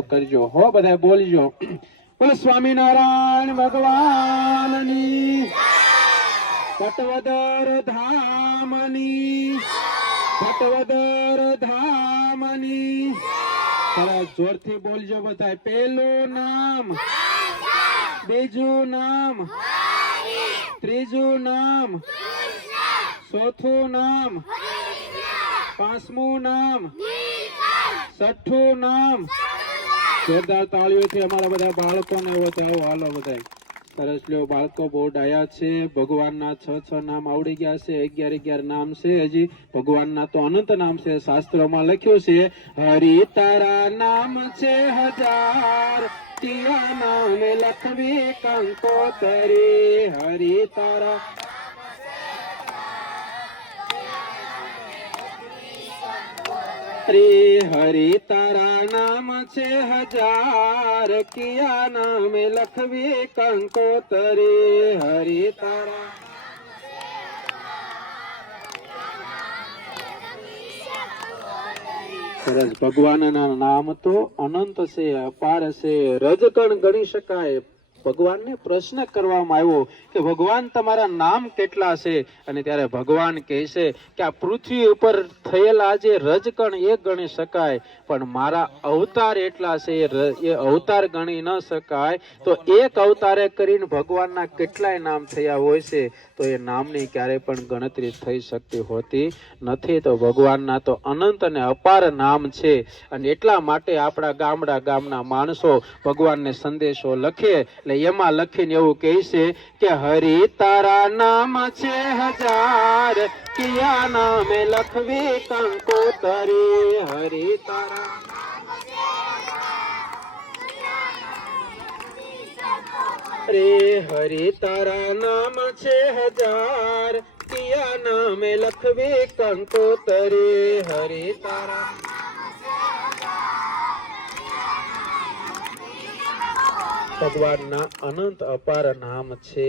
કરજો. હો બધા બોલજો. બોલ, સ્વામિનારાયણ ભગવાનની, પટવદર ધામની પટવદર ધામની. સરસ જોરથી બોલજો બધા પેલું નામ, બીજું નામ, ત્રીજું નામ, ચોથું નામ, પાંચમું નામ, છઠ્ઠું નામ જોરદાર તાળીઓથી અમારા બધા બાળકોને વધાવો હાલો બધા સરસ લ્યો, બાળકો બહુ ડાયા છે. ભગવાનના છ છ નામ આવડી ગયા છે. અગિયાર અગિયાર નામ છે હજી. ભગવાનના તો અનંત નામ છે. શાસ્ત્રોમાં લખ્યું છે, હરિ તારા નામ છે હજાર. તિયા નામ લખવી કંકોતરી. હરિ તારા હરે હરિ તારા નામ છે હજાર, કિયા નામે લખવી કંકોતરી. હરિ તારા સરસ. ભગવાનના નામ તો અનંત છે, અપાર છે. રજકણ ગણી શકાય. ભગવાનને પ્રશ્ન કરવામાં આવ્યો કે ભગવાન તમારા નામ કેટલા છે? અને ત્યારે ભગવાન કહે છે કે આ પૃથ્વી ઉપર થયેલા જે રજકણ એ ગણી શકાય, પણ મારા અવતાર એટલા છે એ અવતાર ગણી ન શકાય. તો એક અવતારે કરીને ભગવાનના કેટલાય નામ થયા હોય છે, તો એ નામની ક્યારેય પણ ગણતરી થઈ શકતી હોતી નથી. તો ભગવાનના તો અનંત અને અપાર નામ છે. અને એટલા માટે આપણા ગામડા ગામના માણસો ભગવાનને સંદેશો લખે, એટલે એમાં લખીને એવું કહે છે કે હરિ તારા નામ છે હજાર, કિયા નામે લખવી કંકોતરી. હરિ તારા રે હરિ તારા નામ છે હજાર, કિયા નામે લખવી કંકોતરી. હરિ તારા ભગવાનના અનંત અપાર નામ છે.